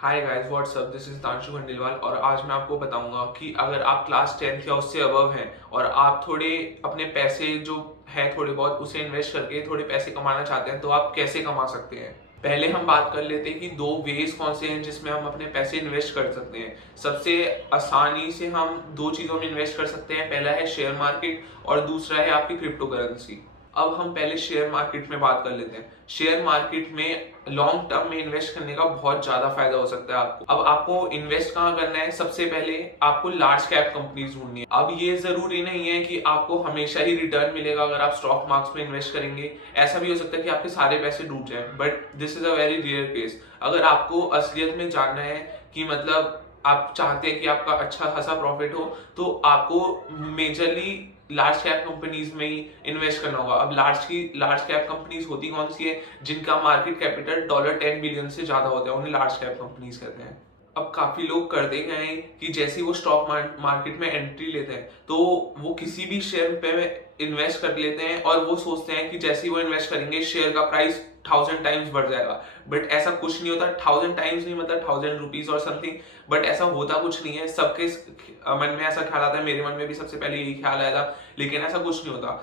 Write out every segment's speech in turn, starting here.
Hi guys what's up, this is Tanshu Khandelwal और आज मैं आपको बताऊंगा कि अगर आप क्लास 10th या उससे अबव हैं और आप थोड़े अपने पैसे जो है थोड़े बहुत उसे इन्वेस्ट करके थोड़े पैसे कमाना चाहते हैं तो आप कैसे कमा सकते हैं। पहले हम बात कर लेते हैं कि दो वेज कौन से हैं जिसमें हम अपने पैसे इन्वेस्ट कर सकते हैं। सबसे आसानी से हम दो चीज़ों में इन्वेस्ट कर सकते हैं। पहला है शेयर मार्केट और दूसरा है आपकी क्रिप्टो करेंसी। अब हम पहले शेयर मार्केट में बात कर लेते हैं। शेयर मार्केट में लॉन्ग टर्म में इन्वेस्ट करने का बहुत ज्यादा फायदा हो सकता है आपको। अब आपको इन्वेस्ट कहाँ करना है? सबसे पहले आपको लार्ज कैप कंपनीज ढूंढनी है। अब ये जरूरी नहीं है कि आपको हमेशा ही रिटर्न मिलेगा अगर आप स्टॉक मार्केट में इन्वेस्ट करेंगे। ऐसा भी हो सकता है कि आपके सारे पैसे डूब जाए, but this is a very rare case. अगर आपको असलियत में जानना है कि मतलब आप चाहते हैं कि आपका अच्छा खासा प्रॉफिट हो, तो आपको मेजरली लार्ज कैप कंपनीज में ही इन्वेस्ट करना होगा। अब लार्ज कैप कंपनीज होती कौन सी है? जिनका मार्केट कैपिटल $10 बिलियन से ज्यादा होता है, उन्हें लार्ज कैप कंपनीज कहते हैं। अब काफी लोग कर देंगे हैं कि जैसे ही वो स्टॉक मार्केट में एंट्री लेते हैं तो वो किसी भी शेयर पे इन्वेस्ट कर लेते हैं और वो सोचते हैं कि जैसे ही वो इन्वेस्ट करेंगे शेयर का प्राइस 1000 टाइम्स बढ़ जाएगा। बट ऐसा कुछ नहीं होता। 1000 टाइम्स नहीं, मतलब 1000 रुपीज और समथिंग। बट ऐसा होता कुछ नहीं है। सबके मन में ऐसा ख्याल आता है, मेरे मन में भी सबसे पहले यही ख्याल आया था, लेकिन ऐसा कुछ नहीं होता।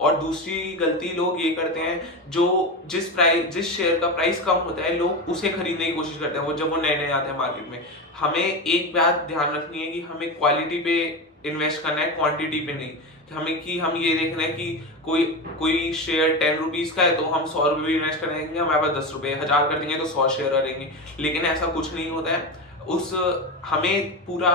और दूसरी गलती लोग ये करते हैं, जो जिस शेयर का प्राइस कम होता है लोग उसे खरीदने की कोशिश करते हैं वो जब वो नए नए आते हैं मार्केट में। हमें एक बात ध्यान रखनी है कि हमें क्वालिटी पे इन्वेस्ट करना है, क्वांटिटी पे नहीं। हम ये देखना है कि कोई कोई शेयर 10 रुपीज का है तो हम 100 रुपये भी इन्वेस्ट करेंगे, हमारे पास 10 रुपये, 1000 कर देंगे तो 100 शेयर करेंगे। लेकिन ऐसा कुछ नहीं होता है। उस हमें पूरा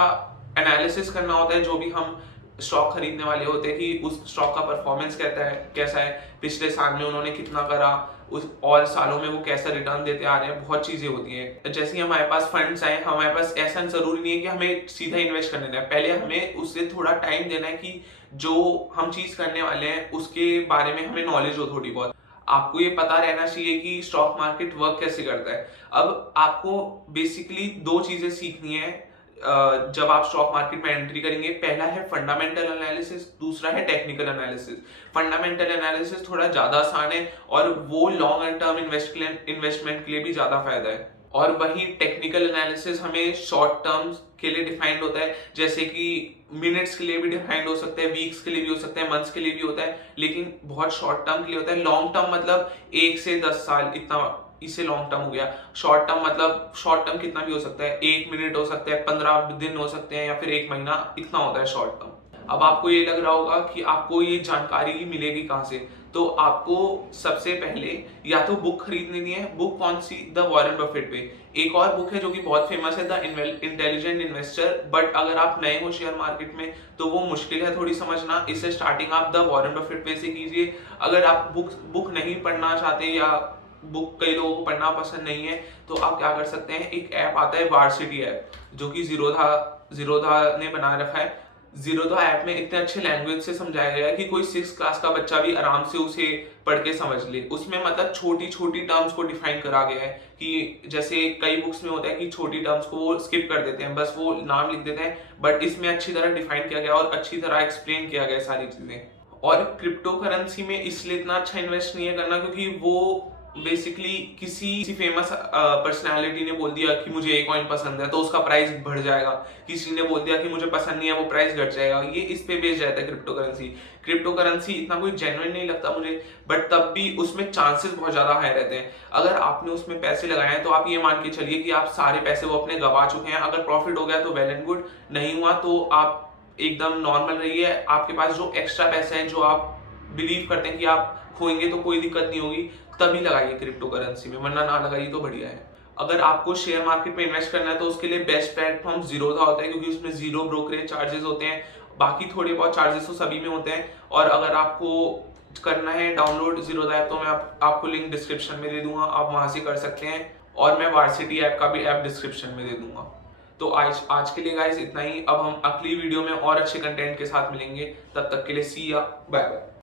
एनालिसिस करना होता है जो भी हम स्टॉक खरीदने वाले होते हैं कि उस स्टॉक का परफॉर्मेंस कैसा है, पिछले साल में उन्होंने कितना करा, उस और सालों में वो कैसा रिटर्न देते आ रहे हैं। बहुत चीजें होती हैं। जैसे ही हमारे पास फंड्स आए, हमारे पास ऐसा जरूरी नहीं है कि हमें सीधा इन्वेस्ट करने देना है। पहले हमें उससे थोड़ा टाइम देना है कि जो हम चीज करने वाले हैं उसके बारे में हमें नॉलेज हो थोड़ी बहुत। आपको ये पता रहना चाहिए कि स्टॉक मार्केट वर्क कैसे करता है। अब आपको बेसिकली दो चीजें सीखनी है जब आप स्टॉक मार्केट में एंट्री करेंगे। पहला है फंडामेंटल एनालिसिस, दूसरा है टेक्निकल एनालिसिस। फंडामेंटल एनालिसिस थोड़ा ज्यादा आसान है और वो लॉन्ग टर्म इन्वेस्टमेंट के लिए भी ज्यादा फायदा है। और वही टेक्निकल एनालिसिस हमें शॉर्ट टर्म के लिए डिफाइंड होता है, जैसे कि मिनट्स के लिए भी डिफाइंड हो सकता है, वीक्स के लिए भी हो सकता है, मंथ्स के लिए भी होता है, लेकिन बहुत शॉर्ट टर्म के लिए होता है। लॉन्ग टर्म मतलब 1 से 10 साल, इतना इससे लॉन्ग टर्म हो गया। शॉर्ट टर्म मतलब शॉर्ट टर्म कितना भी हो सकता है, 1 मिनट हो सकता है, 15 दिन हो सकते हैं, या फिर 1 महीना, इतना होता है शॉर्ट टर्म। अब आपको ये लग रहा होगा कि आपको ये जानकारी मिलेगी कहाँ से? तो आपको सबसे पहले या तो बुक खरीदनी है। बुक कौन सी? द वॉरेन बफेट पे। एक और बुक है जो कि बहुत फेमस है, द इंटेलिजेंट इन्वेस्टर। बट अगर आप नए हो शेयर मार्केट में तो वो मुश्किल है थोड़ी समझना। इससे स्टार्टिंग आप द वॉरेन बफेट पे से कीजिए। अगर आप बुक नहीं पढ़ना चाहते या बुक कई लोगों को पढ़ना पसंद नहीं है तो आप क्या कर सकते हैं, एक ऐप आता है वार्सिटी ऐप, जो कि जीरोधा ने बना रखा है। जीरोधा ऐप में इतने अच्छे लैंग्वेज से समझाया गया है कि कोई 6 क्लास का बच्चा भी आराम से उसे पढ़ के समझ ले। उसमें मतलब छोटी छोटी टर्म्स को डिफाइन करा गया है कि जैसे कई बुक्स में होता है कि छोटी टर्म्स को वो स्किप कर देते हैं, बस वो नाम लिख देते हैं, बट इसमें अच्छी तरह डिफाइन किया गया और अच्छी तरह एक्सप्लेन किया गया सारी चीजें। और क्रिप्टो करेंसी में इसलिए इतना अच्छा इन्वेस्ट नहीं है करना क्योंकि वो बेसिकली किसी फेमस पर्सनालिटी ने बोल दिया कि मुझे ये कॉइन पसंद है तो उसका प्राइस बढ़ जाएगा, किसी ने बोल दिया कि मुझे पसंद नहीं है वो प्राइस घट जाएगा। ये इस पे बेस जाता है क्रिप्टो करेंसी इतना कोई जेन्युइन नहीं लगता मुझे, बट तब भी उसमें चांसेस बहुत ज्यादा हाई रहते हैं। अगर आपने उसमें पैसे लगाए हैं तो आप ये मान के चलिए कि आप सारे पैसे वो अपने गवा चुके हैं। अगर प्रॉफिट हो गया तो वेल एंड गुड, नहीं हुआ तो आप एकदम नॉर्मल रहिए। आपके पास जो एक्स्ट्रा पैसे हैं जो आप बिलीव करते हैं कि आप खोएंगे तो कोई दिक्कत नहीं होगी, तभी लगाइए क्रिप्टो करेंसी में, वरना ना लगाइए तो बढ़िया है। अगर आपको शेयर मार्केट में इन्वेस्ट करना है तो उसके लिए बेस्ट प्लेटफॉर्म जीरोधा होता है, क्योंकि उसमें जीरो ब्रोकरेज चार्जेस होते हैं। बाकी थोड़े बहुत चार्जेस तो सभी में होते हैं। और अगर आपको करना है डाउनलोड जीरोधा ऐप तो मैं आपको लिंक डिस्क्रिप्शन में दे दूंगा, आप वहां से कर सकते हैं। और मैं वार्सिटी ऐप का भी ऐप डिस्क्रिप्शन में दे दूंगा। तो आज के लिए गाइस इतना ही। अब हम अगली वीडियो में और अच्छे कंटेंट के साथ मिलेंगे। तब तक के लिए सी या बाय बाय।